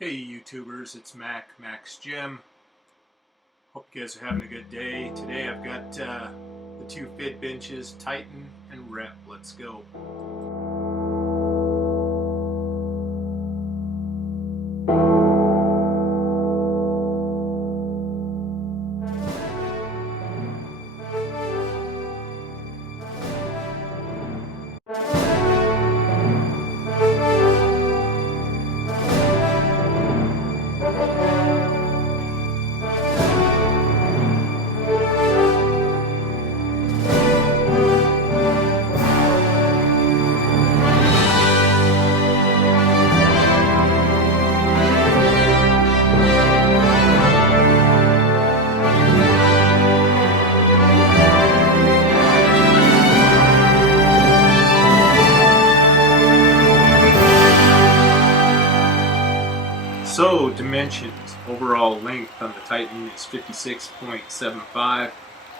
Hey YouTubers, it's Max Gym. Hope you guys are having a good day. Today I've got the two fit benches, Tighten and Rep. Let's go. So dimensions, overall length on the Tighten is 56.75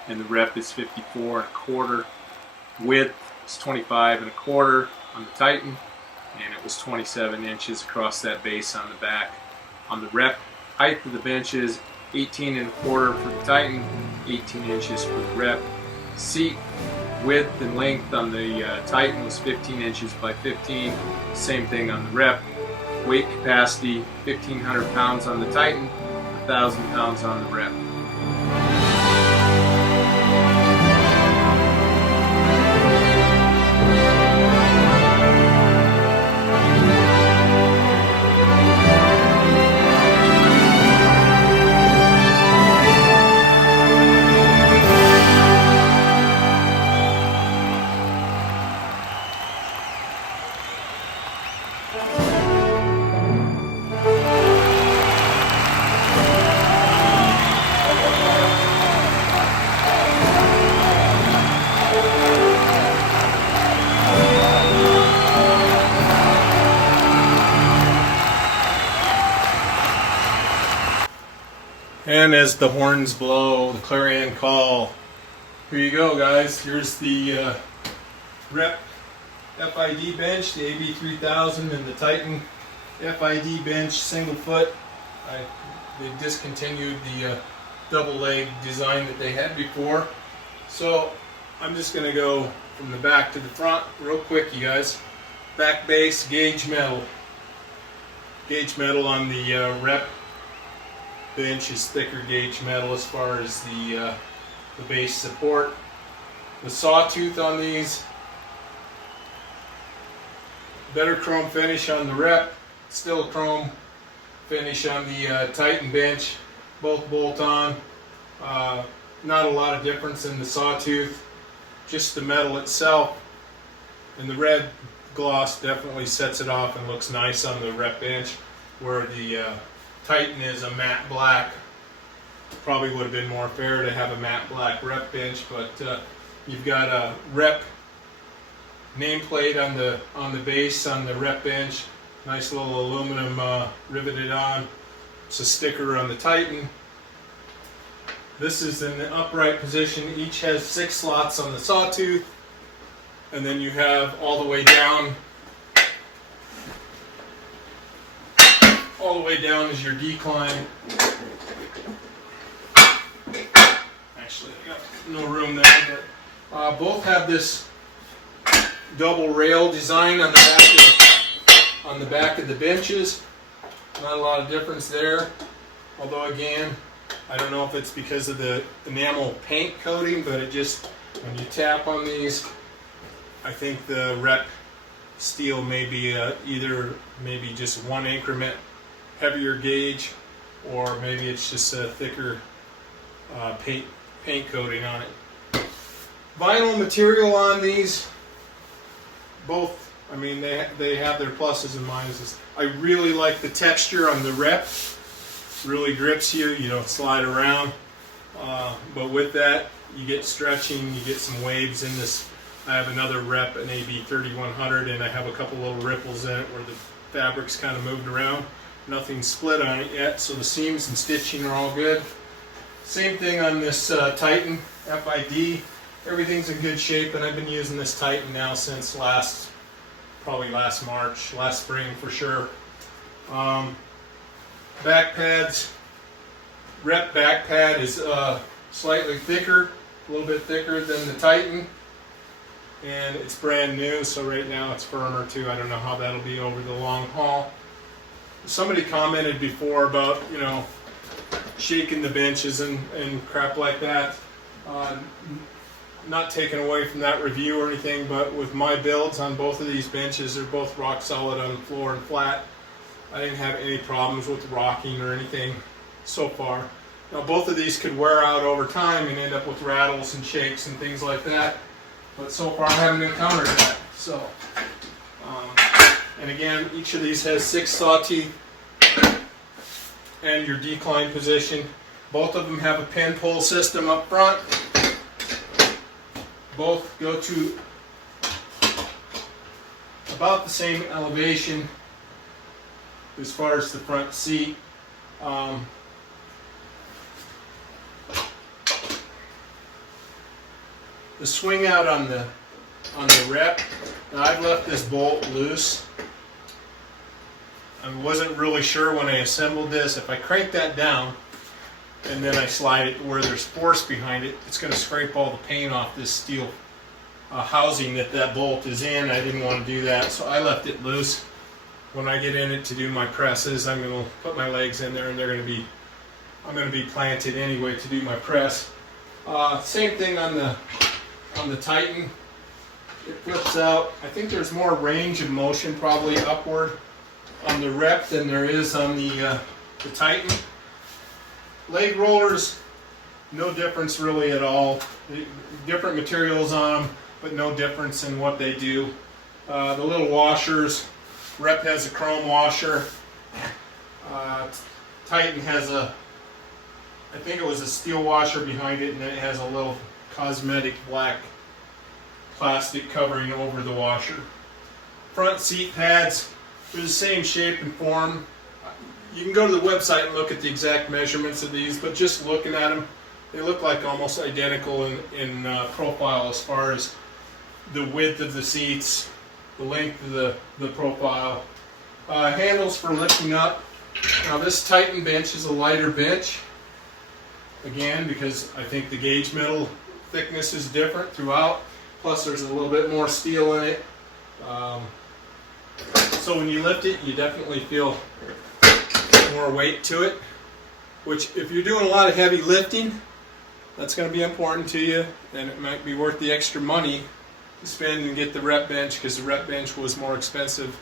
and the Rep is 54.25. Width is 25.25 on the Tighten, and it was 27 inches across that base on the back. On the Rep, height of the bench is 18.25 for the Tighten, 18 inches for the Rep. Seat width and length on the Tighten was 15 inches by 15, same thing on the Rep. Weight capacity, 1,500 pounds on the Tighten, 1,000 pounds on the Rep. And as the horns blow, the clarion call, here you go guys, here's the Rep FID bench, the AB-3000 and the Tighten FID bench single foot. They discontinued the double leg design that they had before. So I'm just going to go from the back to the front real quick, you guys. Back base, gauge metal. Gauge metal on the Rep bench is thicker gauge metal as far as the base support. The sawtooth on these, better chrome finish on the Rep, still chrome finish on the Tighten bench, both bolt on. Not a lot of difference in the sawtooth, just the metal itself, and the red gloss definitely sets it off and looks nice on the Rep bench, where the Tighten is a matte black. Probably would have been more fair to have a matte black Rep bench, but you've got a Rep nameplate on the base on the Rep bench. Nice little aluminum riveted on. It's a sticker on the Tighten. This is in the upright position. Each has 6 slots on the sawtooth, and then you have all the way down. All the way down is your decline. Actually, I got no room there, but both have this double rail design on the back of the benches. Not a lot of difference there. Although again, I don't know if it's because of the enamel paint coating, but it just, when you tap on these, I think the Rep steel may be either maybe just one increment heavier gauge, or maybe it's just a thicker paint coating on it. Vinyl material on these, both, I mean, they have their pluses and minuses. I really like the texture on the Rep. Really grips you, you don't slide around. But with that, you get stretching, you get some waves in this. I have another Rep, an AB-3100, and I have a couple little ripples in it where the fabric's kind of moved around. Nothing split on it yet, so the seams and stitching are all good. Same thing on this Tighten FID. Everything's in good shape, and I've been using this Tighten now since probably last March, last spring for sure. back pads. Rep back pad is slightly thicker, a little bit thicker than the Titan, and it's brand new, so right now it's firmer too. I don't know how that'll be over the long haul. Somebody commented before about, you know, shaking the benches and crap like that. Not taken away from that review or anything, but with my builds on both of these benches, they're both rock solid on the floor and flat. I didn't have any problems with rocking or anything so far. Now both of these could wear out over time and end up with rattles and shakes and things like that, but so far I haven't encountered that. So, and again, each of these has 6 saw teeth and your decline position. Both of them have a pin pull system up front. Both go to about the same elevation as far as the front seat. The swing out on the rep, now I've left this bolt loose. I wasn't really sure when I assembled this. If I crank that down and then I slide it where there's force behind it, it's going to scrape all the paint off this steel housing that bolt is in. I didn't want to do that, so I left it loose. When I get in it to do my presses, I'm going to put my legs in there, and I'm going to be planted anyway to do my press. Same thing on the Titan. It flips out. I think there's more range of motion probably upward on the rep than there is on the Titan. Leg rollers, no difference really at all. Different materials on them, but no difference in what they do. The little washers, rep has a chrome washer. Titan has I think it was a steel washer behind it, and then it has a little cosmetic black plastic covering over the washer. Front seat pads, they're the same shape and form. You can go to the website and look at the exact measurements of these, but just looking at them, they look like almost identical in profile as far as the width of the seats, the length of the profile. Handles for lifting up. Now this Titan bench is a lighter bench, again, because I think the gauge metal thickness is different throughout, plus there's a little bit more steel in it. So when you lift it, you definitely feel more weight to it, which if you're doing a lot of heavy lifting, that's going to be important to you, and it might be worth the extra money to spend and get the rep bench, because the rep bench was more expensive.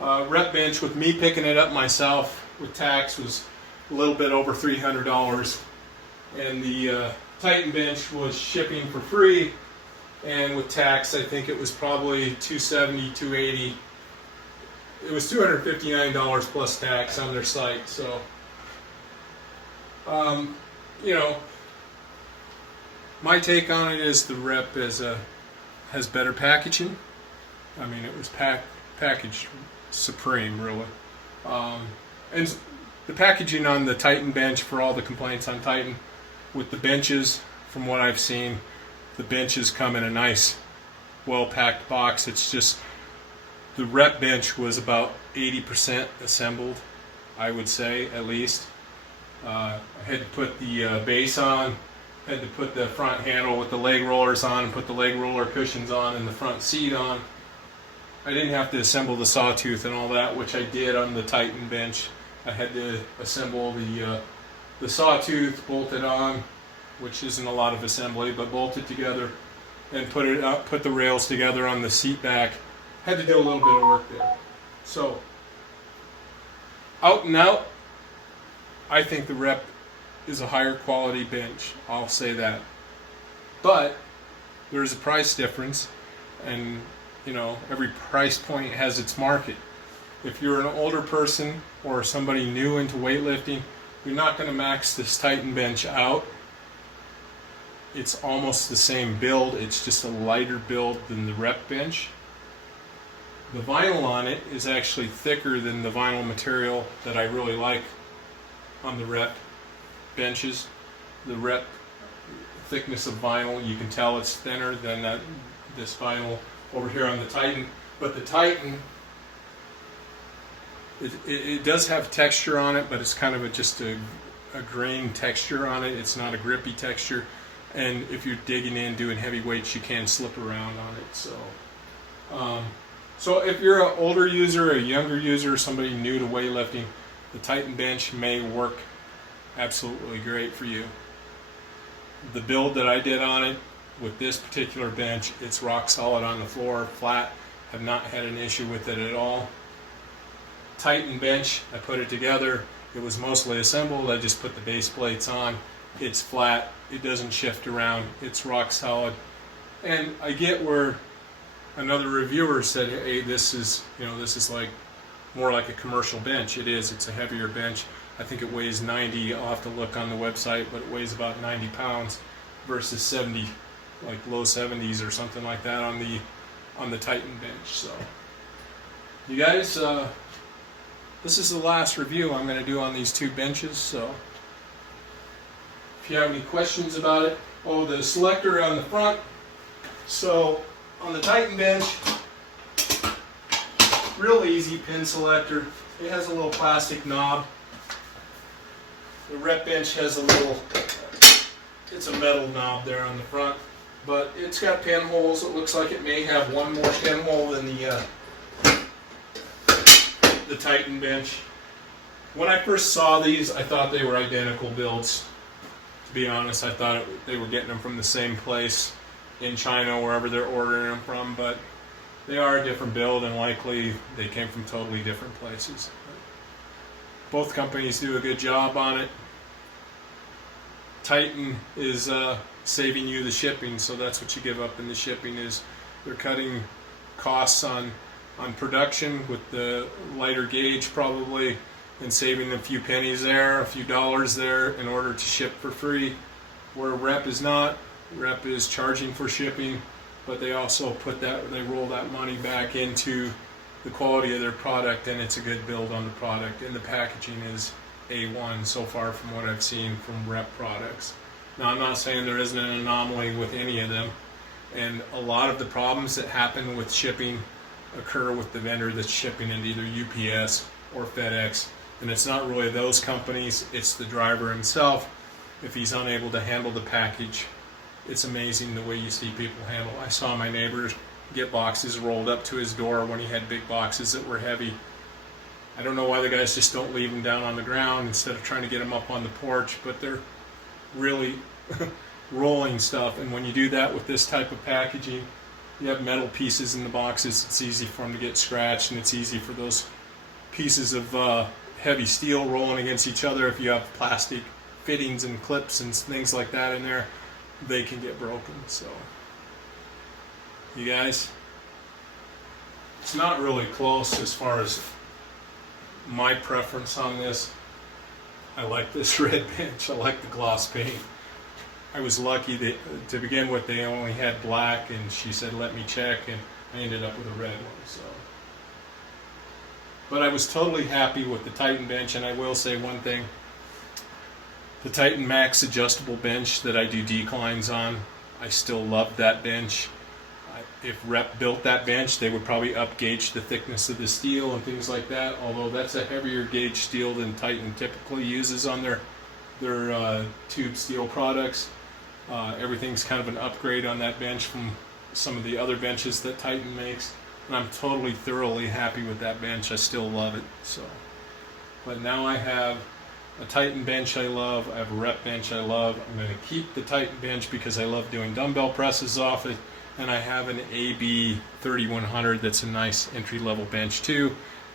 Rep bench, with me picking it up myself with tax, was a little bit over $300, and the Titan bench was shipping for free, and with tax I think it was probably $270, $280. It was $259 plus tax on their site. So, you know, my take on it is the rep has better packaging. I mean, it was packaged supreme, really. And the packaging on the Titan bench, for all the complaints on Titan, with the benches, from what I've seen, the benches come in a nice, well-packed box. It's just the rep bench was about 80% assembled, I would say, at least. I had to put the base on, had to put the front handle with the leg rollers on, and put the leg roller cushions on, and the front seat on. I didn't have to assemble the sawtooth and all that, which I did on the Titan bench. I had to assemble the sawtooth, bolt it on, which isn't a lot of assembly, but bolt it together and put it up, put the rails together on the seat back. Had to do a little bit of work there. So, out and out, I think the rep is a higher quality bench. I'll say that. But there's a price difference, and you know, every price point has its market. If you're an older person or somebody new into weightlifting, you're not going to max this Titan bench out. It's almost the same build, it's just a lighter build than the rep bench. The vinyl on it is actually thicker than the vinyl material that I really like on the rep benches. The rep thickness of vinyl, you can tell it's thinner than this vinyl over here on the Titan. But the Titan It does have texture on it, but it's kind of just a grain texture on it. It's not a grippy texture. And if you're digging in, doing heavy weights, you can slip around on it. So if you're an older user, a younger user, somebody new to weightlifting, the Titan bench may work absolutely great for you. The build that I did on it with this particular bench, it's rock solid on the floor, flat. Have not had an issue with it at all. Titan bench, I put it together. It was mostly assembled. I just put the base plates on. It's flat. It doesn't shift around. It's rock solid. And I get where another reviewer said, "Hey, this is like more like a commercial bench." It is. It's a heavier bench. I think it weighs 90. I'll have to look on the website, but it weighs about 90 pounds versus 70, like low 70s or something like that on the Titan bench. So, you guys, this is the last review I'm going to do on these two benches. So, if you have any questions about it, the selector on the front. So, on the Titan bench, real easy pin selector. It has a little plastic knob. The rep bench has it's a metal knob there on the front, but it's got pinholes. It looks like it may have one more pinhole than the Titan bench. When I first saw these, I thought they were identical builds. To be honest, I thought they were getting them from the same place in China, wherever they're ordering them from, but they are a different build, and likely they came from totally different places. Both companies do a good job on it. Titan is saving you the shipping, so that's what you give up in the shipping. Is they're cutting costs on production with the lighter gauge probably, and saving a few pennies there, a few dollars there in order to ship for free, where Rep is not. Rep is charging for shipping, but they also they roll that money back into the quality of their product, and it's a good build on the product, and the packaging is A1 so far from what I've seen from Rep products. Now, I'm not saying there isn't an anomaly with any of them, and a lot of the problems that happen with shipping occur with the vendor that's shipping it, either UPS or FedEx, and it's not really those companies, it's the driver himself. If he's unable to handle the package, it's amazing the way you see people handle. I saw my neighbor get boxes rolled up to his door when he had big boxes that were heavy. I don't know why the guys just don't leave them down on the ground instead of trying to get them up on the porch, but they're really rolling stuff. And when you do that with this type of packaging, you have metal pieces in the boxes. It's easy for them to get scratched, and it's easy for those pieces of heavy steel rolling against each other. If you have plastic fittings and clips and things like that in there, they can get broken. So, you guys, it's not really close as far as my preference on this. I like this red bench. I like the gloss paint. I was lucky that to begin with they only had black, and she said let me check, and I ended up with a red one. So, but I was totally happy with the Titan bench. And I will say one thing: the Titan Max adjustable bench that I do declines on, I still love that bench. If Rep built that bench, they would probably up gauge the thickness of the steel and things like that, although that's a heavier gauge steel than Titan typically uses on their tube steel products. Everything's kind of an upgrade on that bench from some of the other benches that Titan makes, and I'm thoroughly happy with that bench. I still love it. So, but now I have a Titan bench I love, I have a Rep bench I love. I'm going to keep the Titan bench because I love doing dumbbell presses off it, and I have an AB-3000 that's a nice entry-level bench too,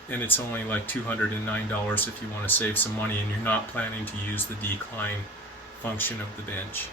and it's only like $209 if you want to save some money and you're not planning to use the decline function of the bench.